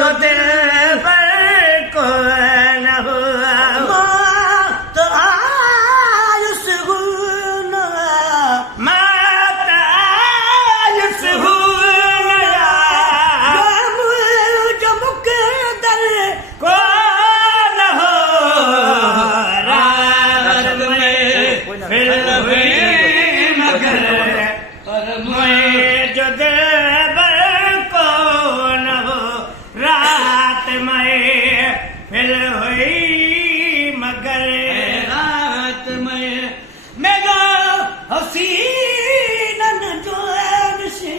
जो दिल पर को न हुआ मात आयुष गुण मात आयुष हुआ जमुक दर को न हो रात में फिर हुई मगर पर मुझे जो दिल पर को न हो रात में फिर हुई मगर रात में मेरा हसीनन जो से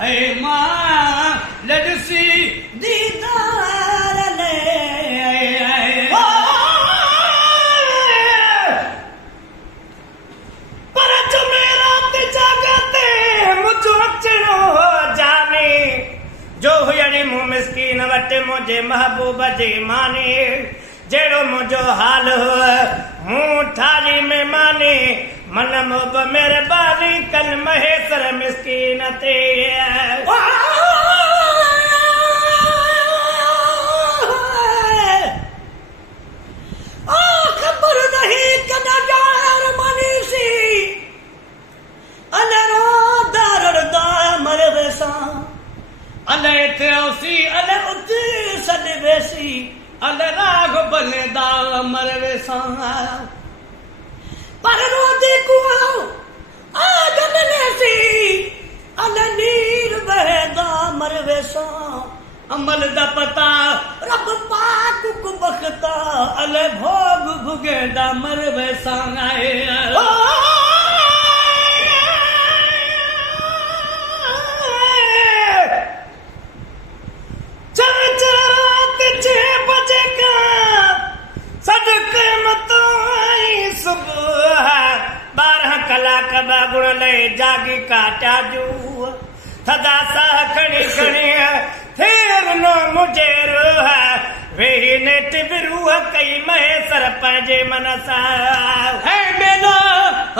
ऐ माँ लड़सी दीदार ले पर जो मेरा जागते मुझो अचणो जाने जो हुयणी मूं मिस्कीन वटि मुंहिंजे महबूब जी माने जहिड़ो मुंहिंजो हाल हो मूं ठारी में माने मन मोब महिरबानी कल महेसर मिस्कीन ते खबर नहीं कदा जार मनीषी अनरो दारड़ दा मर वेसा अले थियोसी अले उत सद वेसी अले राग बने दा मर वेसा पर रोदी कुआ आगन लेसी अल नीर बहदा मर वेसा अमल दा पता रब पाक को बख्ता अले भोग भुगे दा मर वेसा आए चरात 6 बजे का सदके मतो आई सुबह 12 कलाक बागुण ले जागी काटा जू थदा सा खणी खणी फेर नो मुझे रूह वेही नेट बिरूह कई महेसर पंहिंजे मन सां है मेलो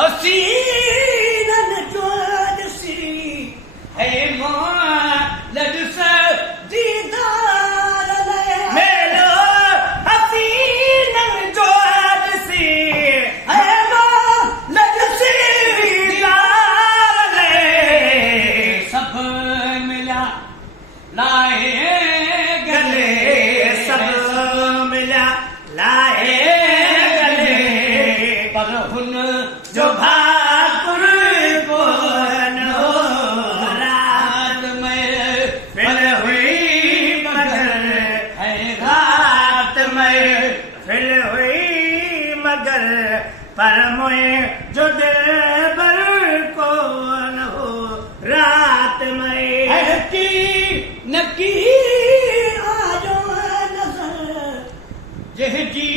हसीनन जो सी है मां लॾुस दीदार ले मेलो हसीनन जो ॾिसी है मां लजसी दीदार ले सब मिला लाए गले सब मिला लाए गले पर हुन जो भाकुर को न हो रात में फिर हुई मगर है रात में फिर हुई मगर पर मुझे जो दिल भर को न हो रात में की नकी आजो नजर जहजी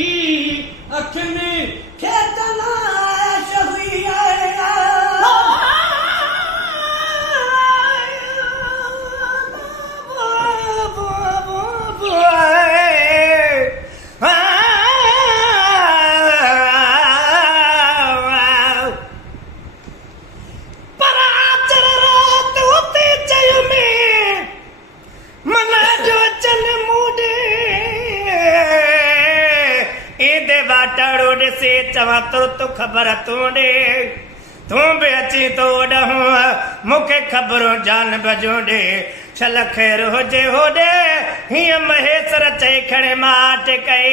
अख में खेतना शफिया से चवा तो खबर तूंडे तूं भी अची तो ॾहूं मूंखे ख़बरूं जान बजूंडे छल ख़ैर हुजे होॾे हीअं महेसर चई खणे माट कई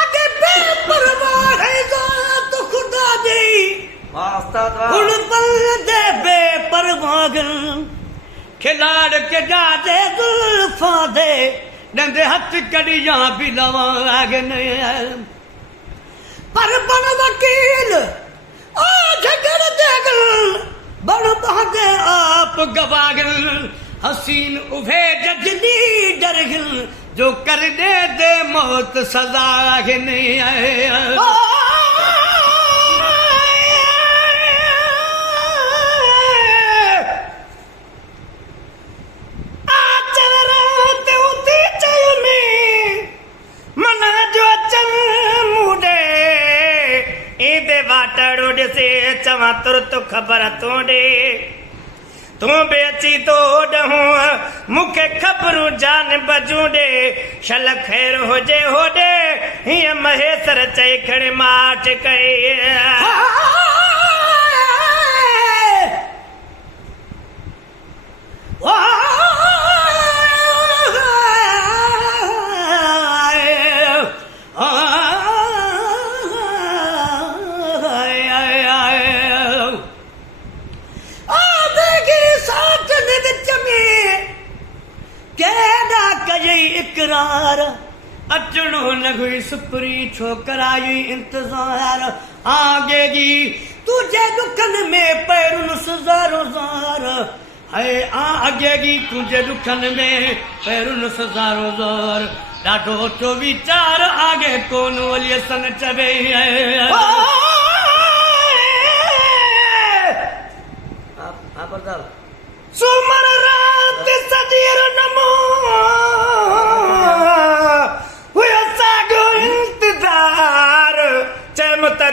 आगे बेपरवाह है ज़ात खुदा दी उन पल दे बेपरवाह खिलाड़ के जादे जुल्फा दे डंडे हाथ कड़िया भी लवागन पर बन वकील ओ झगड़ देगल बन बहादे आप गवागल हसीन उभे जजनी डरगिल जो कर दे मौत सजा नहीं आए पाटड़ो ॾिसे चवां तुरत ख़बर तूं ॾे तूं बि अची तो ॾहूं मूंखे ख़बरूं जान बजूं ॾे शल ख़ैर हुजे होॾे हीअं महेसर चई खणी माठ कई इकरार अचणो न हुई सुपरी छो कराई इंतजार आगे जी तुझे दुखन में पैरुन सजारो जार है आगे जी तुझे दुखन में पैरुन सजारो जार ॾाढो तो वीचार आगे कोन वलिय सन चवे सुमर रात सजीर नमो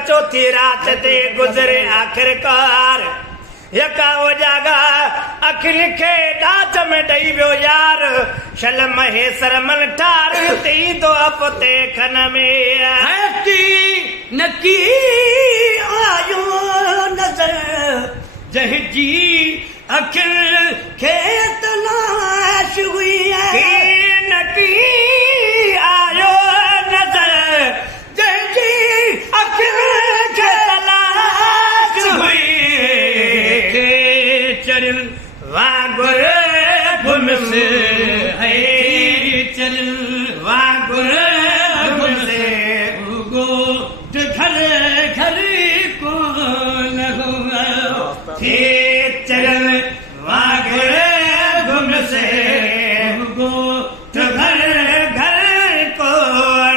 चौथी रात ते गुज़रे आख़िरकार यका वो जागा अखिल खे डाच में ॾेई वियो यार शल महेसर मन ठार ते ईंदो अपते खन में नकी आयो नज़र जंहिंजी अखिल खे तलाश हुई नकी आयो नज़र जंहिंजी अखिल वागुर गुम से है चल वागुर गुम से गोट घर घर को न हुआ चल वागुर गुम से गोट घर घर को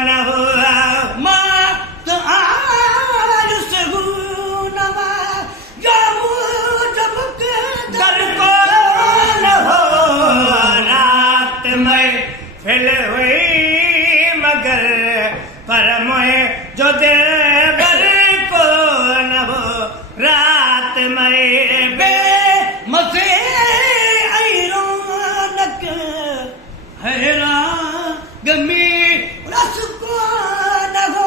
न हुआ मात आर से नवा जामू जबक दर को फिल हुई मगर पर मोए जो दिल भर को न हो रात में बे मज़े आई रौनक हैरा गमी रस को न हो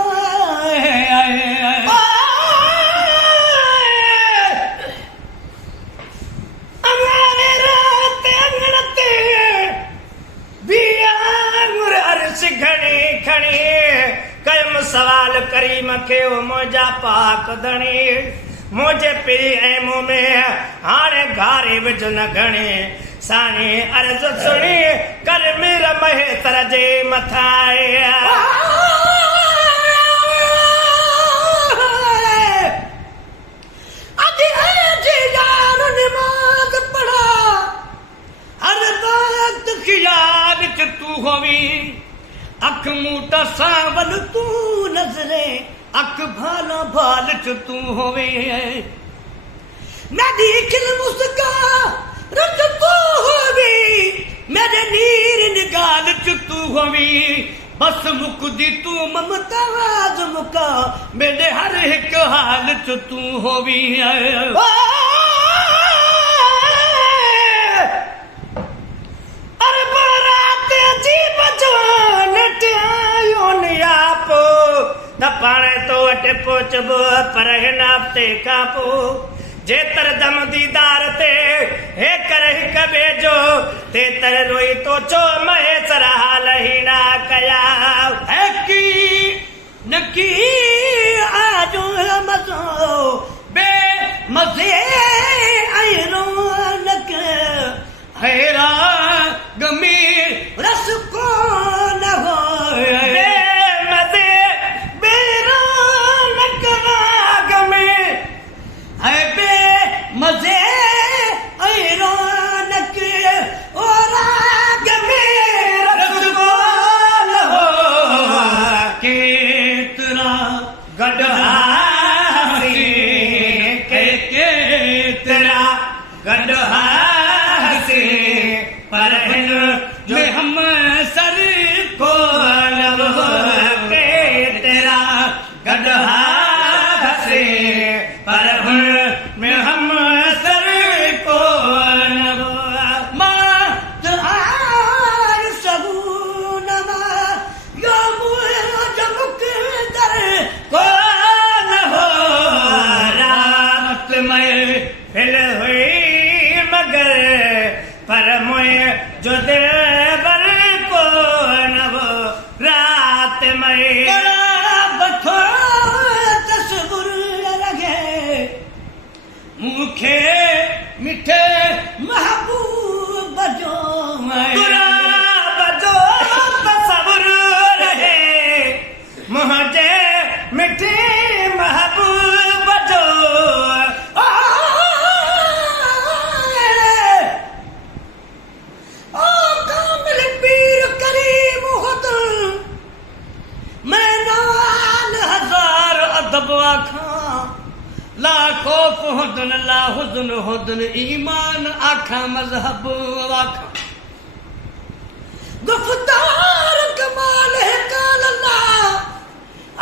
घणी खणी कयम सवाल करीम खे मुंहिंजा पाक धणी मुंहिंजे पीउ ऐं मूं में हाणे घारे विझ न घणे साणी अर्ज़ सुणी कर मेर महेसर जे मथां तू होवी अख मूटा सावल तू नजरे अख भाला भाल च तू होवे मैं दिखल मुस्का रच तू होवी मेरे नीर निगाल च तू होवी बस मुकदी तू ममताज मुका मेरे हर एक हाल च तू होवी न पाणे तो वटि पहुचबो पर हिन हफ़्ते खां पोइ जेतर दम दीदार ते हे कर हिक ॿिए जो तेतर रोई तो छो महेसर हाल ही ना कया की नकी आजो मज़ो बे मज़े आई रौनक हैरा गमी रस को न हो मज़े आई रौनक और राग में रसगोल हो केतरा गढ़हासी केतरा गढ़हासी पर हिन में हम सर को केतरा गढ़हासी पर हुन में हम सर को नवा मात आर सबूनमा यो मुझ मुकदर को न हो रात में फिल हुई मगर पर मुझे जो दिल बर को न हो रात में बठो तस्वुर लगे मुखे मिठे महबूब जो तुरा बजो तस्वुर रहे मुझे मिठे महबूब जो कामिल पीर करीम हुदन मैं नवान हजार अदब आखा ला खौफ हुदन ला हुजन हुदन ईमान आखा मजहब आखा गुफ्तार कमाल है काल अल्लाह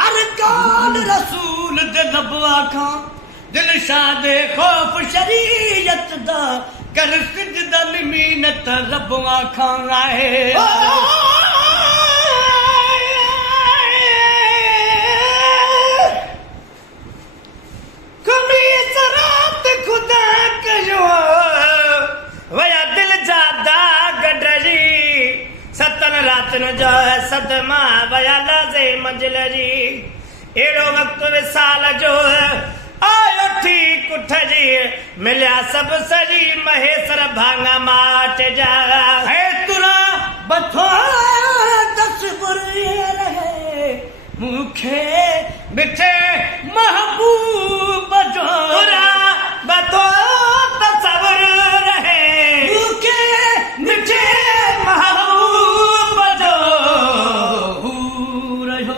अर काल रसूल दे लब आखा दिल शादे खौफ शरीयत दा कर सिजदा मीनत रब आखा राहे कमीज रात खुदा कयो वया दिल जादा गडरी सतन रात न जो सदमा वया लाजे मंजिल जी एड़ो वक्त विसाल जो आयो ठीक उठ जी मिलिया सब सजी महेश्वर भांगा माट जा है तुरा बथो तस्वुर रहे मुखे मिठे महबूब जो तुरा बतो तस्वर रहे मुखे मिठे महबूब जो रहो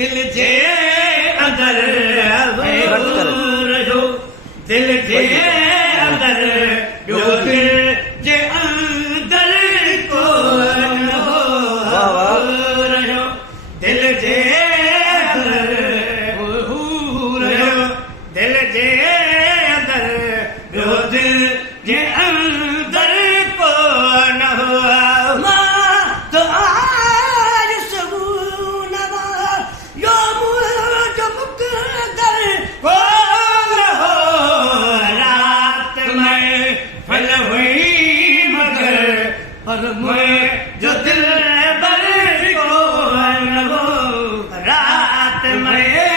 दिल जे अंदर रहो दिल जे अंदर जो दिल जे अंदर को रहो दिल जे अंदर रहो दिल जे अंदर जो दिल जे अंदर को न हो मात आर सबूनमा यो मुझ मुकदर कौन हो रात में फल हुई मगर पर मैं जो दिल बर को न हो रात में